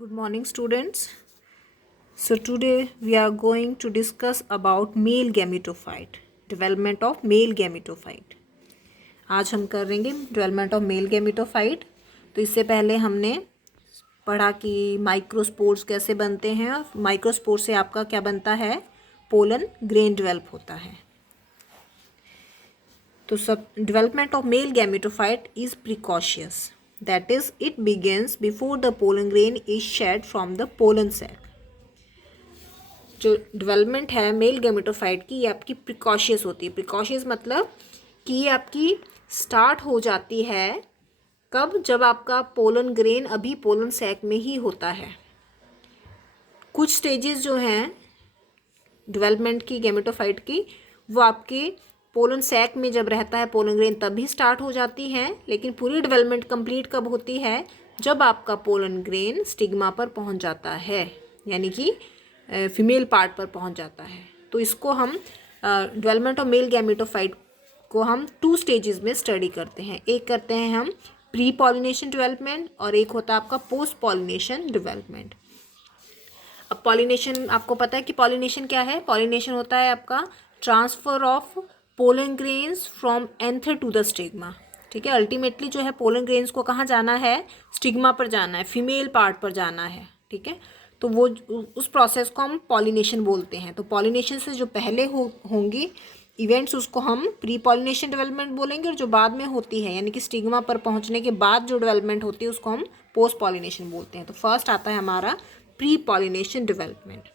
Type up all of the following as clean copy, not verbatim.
Good morning, students. So today we are going to discuss about male gametophyte, development of male gametophyte. आज हम करेंगे development of male gametophyte. तो इससे पहले हमने पढ़ा कि माइक्रोस्पोर्स कैसे बनते हैं और माइक्रोस्पोर से आपका क्या बनता है, पोलन ग्रेन डेवलप होता है। तो सब development of male gametophyte is precocious, that is it begins before the pollen grain is shed from the pollen sac. जो डेवलपमेंट है मेल गैमेटोफाइट की, ये आपकी प्रिकॉशियस होती है। प्रिकॉशियस मतलब कि ये आपकी स्टार्ट हो जाती है कब, जब आपका पोलन ग्रेन अभी पोलन सैक में ही होता है। कुछ स्टेजेस जो हैं डेवलपमेंट की गैमेटोफाइट की, वो आपके पोलन सैक में जब रहता है पोलन ग्रेन तभी स्टार्ट हो जाती हैं। लेकिन पूरी डेवलपमेंट कंप्लीट कब होती है, जब आपका पोलन ग्रेन स्टिग्मा पर पहुंच जाता है, यानी कि फीमेल पार्ट पर पहुंच जाता है। तो इसको हम डेवलपमेंट ऑफ मेल गैमेटोफाइट को हम 2 स्टेजेस में स्टडी करते हैं। एक करते हैं हम प्री पॉलिनेशन डेवलपमेंट और एक होता है आपका पोस्ट पॉलिनेशन डेवलपमेंट। अब पॉलिनेशन, आपको पता है कि पॉलिनेशन क्या है। पॉलिनेशन होता है आपका transfer of pollen grains from anther to the stigma. ठीक है, अल्टीमेटली जो है पोलन ग्रेन्स को कहाँ जाना है, स्टिग्मा पर जाना है, फीमेल पार्ट पर जाना है। ठीक है, तो वो उस प्रोसेस को हम पॉलिनेशन बोलते हैं। तो पॉलिनेशन से जो पहले होंगी इवेंट्स, उसको हम प्री पॉलिनेशन डेवलपमेंट बोलेंगे, और जो बाद में होती है यानी कि स्टिग्मा पर पहुंचने के बाद जो डेवलपमेंट होती है उसको हम पोस्ट पॉलिनेशन बोलते हैं। तो फर्स्ट आता है हमारा प्री पॉलिनेशन डेवलपमेंट।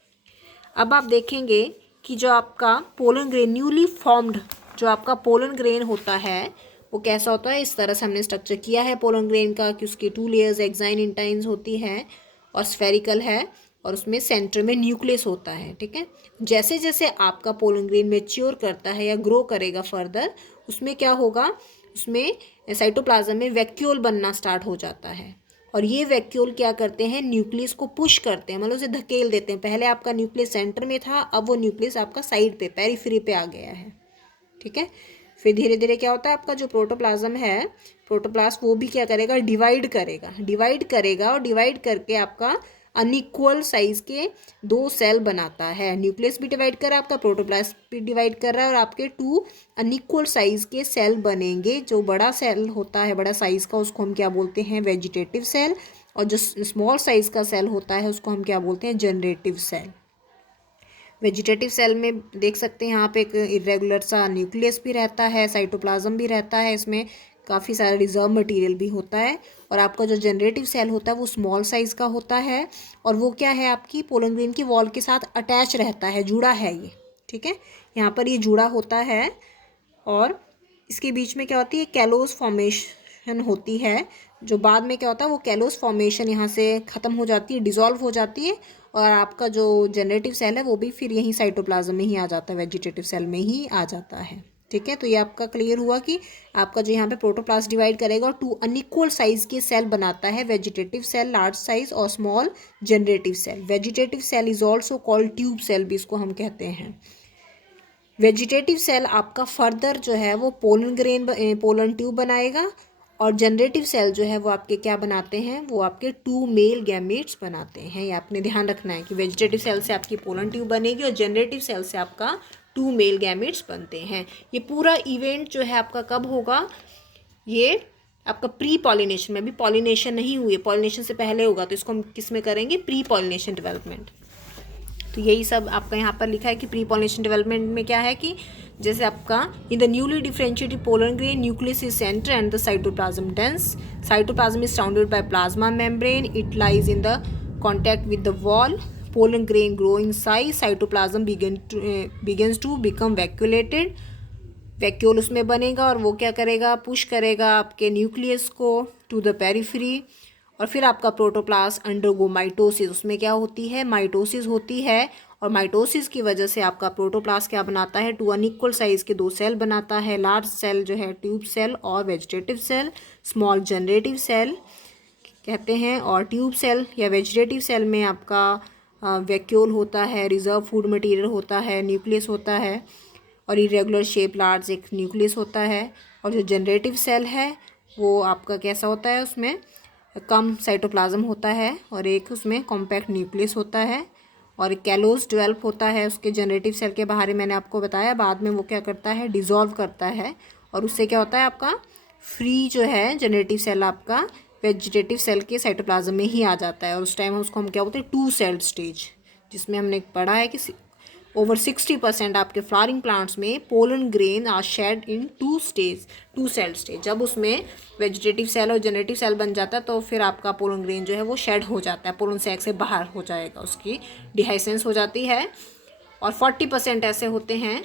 अब आप देखेंगे कि जो आपका पोलन ग्रेन न्यूली फॉर्म्ड जो आपका पोलन ग्रेन होता है वो कैसा होता है। इस तरह से हमने स्ट्रक्चर किया है पोलन ग्रेन का कि उसकी 2 लेयर्स एक्साइन इंटाइन्स होती है और स्फेरिकल है, और उसमें सेंटर में न्यूक्लियस होता है। ठीक है, जैसे जैसे आपका पोलन ग्रेन मैच्योर करता है या ग्रो करेगा फर्दर, उसमें क्या होगा, उसमें साइटोप्लाज्म में वैक्यूल बनना स्टार्ट हो जाता है। और ये वैक्यूल क्या करते हैं, न्यूक्लियस को पुश करते हैं, मतलब उसे धकेल देते हैं। पहले आपका न्यूक्लियस सेंटर में था, अब वो न्यूक्लियस आपका साइड पे पेरिफेरी पे आ गया है। ठीक है, फिर धीरे धीरे क्या होता है, आपका जो प्रोटोप्लाज्म है, प्रोटोप्लास्ट वो भी क्या करेगा, डिवाइड करेगा और डिवाइड करके आपका अनइक्वल साइज के 2 सेल बनाता है। न्यूक्लियस भी डिवाइड कर रहा है आपका, प्रोटोप्लास्ट भी डिवाइड कर रहा है, और आपके 2 अनइक्वल साइज के सेल बनेंगे। जो बड़ा सेल होता है बड़ा साइज का, उसको हम क्या बोलते हैं, वेजिटेटिव सेल, और जो स्मॉल साइज का सेल होता है उसको हम क्या बोलते हैं, जनरेटिव सेल। वेजिटेटिव सेल में देख सकते हैं यहाँ पे एक इरेगुलर सा न्यूक्लियस भी रहता है, साइटोप्लाज्म भी रहता है, इसमें काफ़ी सारा रिजर्व मटेरियल भी होता है। और आपका जो जनरेटिव सेल होता है वो स्मॉल साइज़ का होता है, और वो क्या है, आपकी पोलन ग्रेन की वॉल के साथ अटैच रहता है, जुड़ा है ये। ठीक है, यहाँ पर ये जुड़ा होता है, और इसके बीच में क्या होती है, कैलोस फॉर्मेशन होती है। जो बाद में क्या होता है, वो कैलोस फॉर्मेशन यहाँ से ख़त्म हो जाती है, डिज़ोल्व हो जाती है, और आपका जो जनरेटिव सेल है वो भी फिर यहीं साइटोप्लाज्म में ही आ जाता है, वेजिटेटिव सेल में ही आ जाता है। ठीक है, तो ये आपका क्लियर हुआ कि आपका जो यहाँ पे प्रोटोप्लास्ट डिवाइड करेगा और 2 अनइक्वल साइज के सेल बनाता है, वेजिटेटिव सेल लार्ज साइज और small generative cell. Vegetative cell is also called tube cell भी इसको हम कहते हैं। वेजिटेटिव सेल आपका फर्दर जो है वो पोलन ट्यूब बनाएगा, और जनरेटिव सेल जो है वो आपके क्या बनाते हैं, वो आपके 2 मेल गैमेट्स बनाते हैं। ये आपने ध्यान रखना है कि वेजिटेटिव सेल से आपकी पोलन ट्यूब बनेगी और जनरेटिव सेल से आपका 2 मेल गैमेट्स बनते हैं। ये पूरा इवेंट जो है आपका कब होगा, ये आपका प्री पॉलिनेशन में, अभी पॉलिनेशन नहीं हुई है, पॉलिनेशन से पहले होगा। तो इसको हम किस में करेंगे, प्री पॉलिनेशन डेवलपमेंट। तो यही सब आपका यहाँ पर लिखा है कि प्री पॉलिनेशन डेवलपमेंट में क्या है कि जैसे आपका in the newly differentiated pollen grain nucleus is centre and the cytoplasm dense, cytoplasm is surrounded by plasma membrane, it lies in the contact with the wall, pollen grain grow in size, cytoplasm begins to become vacuolated, vacuole उसमें बनेगा और वो क्या करेगा, push करेगा आपके nucleus को to the periphery, और फिर आपका प्रोटोप्लास्ट अंडरगो माइटोसिस, उसमें क्या होती है, माइटोसिस होती है, और माइटोसिस की वजह से आपका प्रोटोप्लास्ट क्या बनाता है, 2 अनइक्वल साइज के 2 सेल बनाता है, लार्ज सेल जो है ट्यूब सेल और vegetative cell, small generative cell कहते हैं। और ट्यूब सेल या वेजिटेटिव सेल में आपका वैक्यूल होता है, रिजर्व फूड मटेरियल होता है, न्यूक्लियस होता है, और इरेगुलर शेप लार्ज एक न्यूक्लियस होता है। और जो जनरेटिव सेल है वो आपका कैसा होता है, उसमें कम साइटोप्लाज्म होता है और एक उसमें कॉम्पैक्ट न्यूक्लियस होता है और कैलोस डेवलप होता है उसके जनरेटिव सेल के बाहर मैंने आपको बताया। बाद में वो क्या करता है, डिज़ोल्व करता है और उससे क्या होता है, आपका फ्री जो है जनरेटिव सेल आपका वेजिटेटिव सेल के साइटोप्लाज्म में ही आ जाता है और उस टाइम उसको हम क्या बोलते हैं, 2 सेल्ड स्टेज, जिसमें हमने पढ़ा है कि ओवर 60% आपके फ्लावरिंग प्लांट्स में pollen grain are shed in 2 celled stage. जब उसमें वेजिटेटिव सेल और जनरेटिव सेल बन जाता है तो फिर आपका पोलन ग्रेन जो है वो शेड हो जाता है, पोलन सैक से बाहर हो जाएगा, उसकी डिहाइसेंस हो जाती है। और 40% ऐसे होते हैं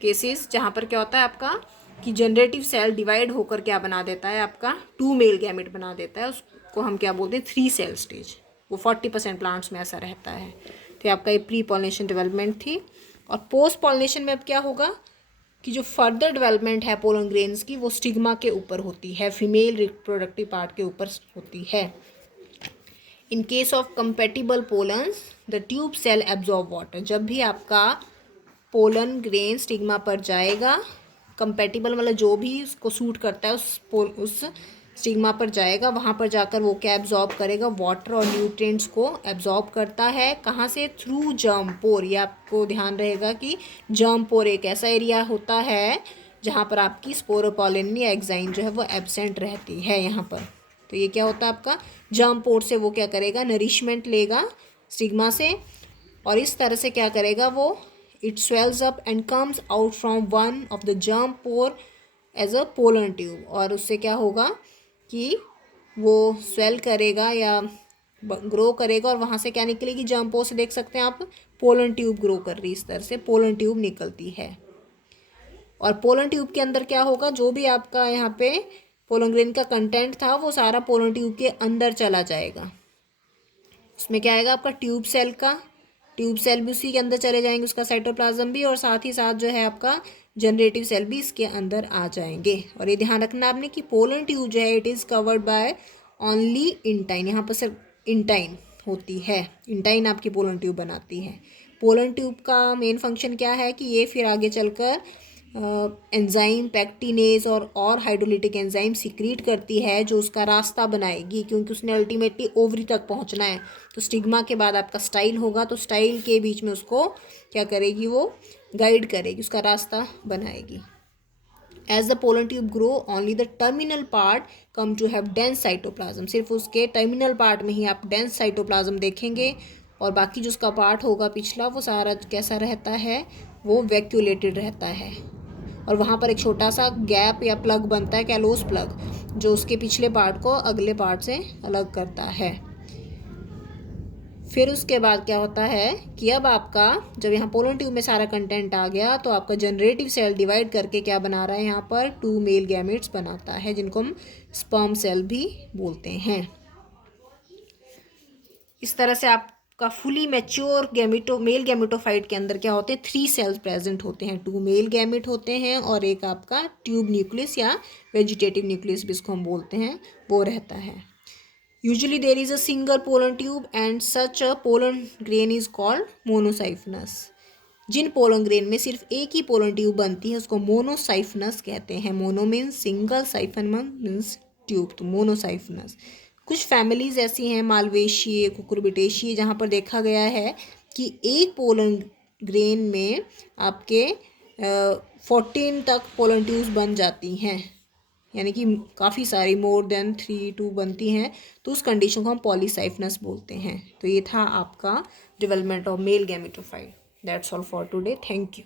केसेस जहाँ पर क्या होता है आपका कि जनरेटिव सेल डिवाइड होकर क्या बना देता है, आपका 2 मेल गैमेट बना देता है, उसको हम क्या बोलते हैं, 3 सेल स्टेज। वो 40% प्लांट्स में ऐसा रहता है। तो आपका ये प्री पॉलिनेशन डेवलपमेंट थी। और पोस्ट पॉलिनेशन में अब क्या होगा कि जो फर्दर डेवलपमेंट है पोलन ग्रेन्स की वो स्टिग्मा के ऊपर होती है, फीमेल रिप्रोडक्टिव पार्ट के ऊपर होती है। In case of compatible pollens the tube cell absorb water. जब भी आपका पोलन ग्रेन स्टिग्मा पर जाएगा, कंपेटिबल मतलब जो भी उसको सूट करता है उस स्टिग्मा पर जाएगा, वहाँ पर जाकर वो क्या एब्जॉर्ब करेगा, वाटर और न्यूट्रिएंट्स को एब्जॉर्ब करता है। कहाँ से, थ्रू जर्म पोर। ये आपको ध्यान रहेगा कि जर्म पोर एक ऐसा एरिया होता है जहाँ पर आपकी स्पोरोपोलिन या एग्जाइम जो है वो एब्सेंट रहती है यहाँ पर। तो ये क्या होता है आपका जर्म पोर से वो क्या करेगा, नरिशमेंट लेगा स्टिग्मा से और इस तरह से क्या करेगा वो, it swells up and comes out from one of the germ pore as a pollen tube। और उससे क्या होगा कि वो स्वेल करेगा या ग्रो करेगा और वहाँ से क्या निकलेगी, जर्म पोर से देख सकते हैं आप पोलन ट्यूब ग्रो कर रही, इस तरह से पोलन ट्यूब निकलती है। और पोलन ट्यूब के अंदर क्या होगा, जो भी आपका यहाँ पे पोलन ग्रेन का कंटेंट था वो सारा पोलन ट्यूब के अंदर चला जाएगा। उसमें क्या आएगा आपका ट्यूब सेल भी उसी के अंदर चले जाएंगे, उसका साइटोप्लाज्म भी, और साथ ही साथ जो है आपका जनरेटिव सेल भी इसके अंदर आ जाएंगे। और ये ध्यान रखना आपने कि पोलन ट्यूब जो है it is covered by only intine. यहाँ पर सिर्फ इंटाइन होती है, इंटाइन आपकी पोलन ट्यूब बनाती है। पोलन ट्यूब का मेन फंक्शन क्या है कि ये फिर आगे चलकर एंजाइम पैक्टिनेज और हाइड्रोलिटिक एंजाइम सिक्रीट करती है जो उसका रास्ता बनाएगी, क्योंकि उसने अल्टीमेटली ओवरी तक पहुंचना है। तो स्टिग्मा के बाद आपका स्टाइल होगा, तो स्टाइल के बीच में उसको क्या करेगी, वो गाइड करेगी, उसका रास्ता बनाएगी। As the pollen tube grow only the terminal part come to have dense cytoplasm. सिर्फ उसके टर्मिनल पार्ट में ही आप डेंस साइटोप्लाज्म देखेंगे और बाकी जो उसका पार्ट होगा पिछला वो सारा कैसा रहता है, वो वैक्यूलेटेड रहता है। और वहाँ पर एक छोटा सा गैप या प्लग बनता है, कैलोस प्लग, जो उसके पिछले पार्ट को अगले पार्ट से अलग करता है। फिर उसके बाद क्या होता है कि अब आपका जब यहाँ पोलन ट्यूब में सारा कंटेंट आ गया तो आपका जनरेटिव सेल डिवाइड करके क्या बना रहा है, यहाँ पर 2 मेल गैमेट्स बनाता है जिनको हम स्पर्म सेल भी बोलते हैं। इस तरह से आपका फुली मैच्योर मेल गैमेटोफाइट के अंदर क्या होते हैं, 3 सेल्स प्रेजेंट होते हैं, 2 मेल गैमेट होते हैं और एक आपका ट्यूब न्यूक्लियस या वेजिटेटिव न्यूक्लियस भी इसको हम बोलते हैं, वो रहता है। Usually there is a single pollen tube and such a pollen grain is called monosiphonous. जिन पोलन ग्रेन में सिर्फ एक ही पोलन ट्यूब बनती है उसको मोनोसाइफनस कहते हैं। Mono means single, siphon means tube, तो मोनोसाइफनस। कुछ फैमिलीज ऐसी हैं, मालवेशिये, कुकुरबिटेशिये, जहाँ पर देखा गया है कि एक पोलन ग्रेन में आपके 14 तक पोलन ट्यूब्स बन जाती हैं, यानी कि काफ़ी सारी मोर देन 3-2 बनती हैं, तो उस कंडीशन को हम पॉलीसाइफनस बोलते हैं। तो ये था आपका development of male gametophyte. That's all for today, thank you.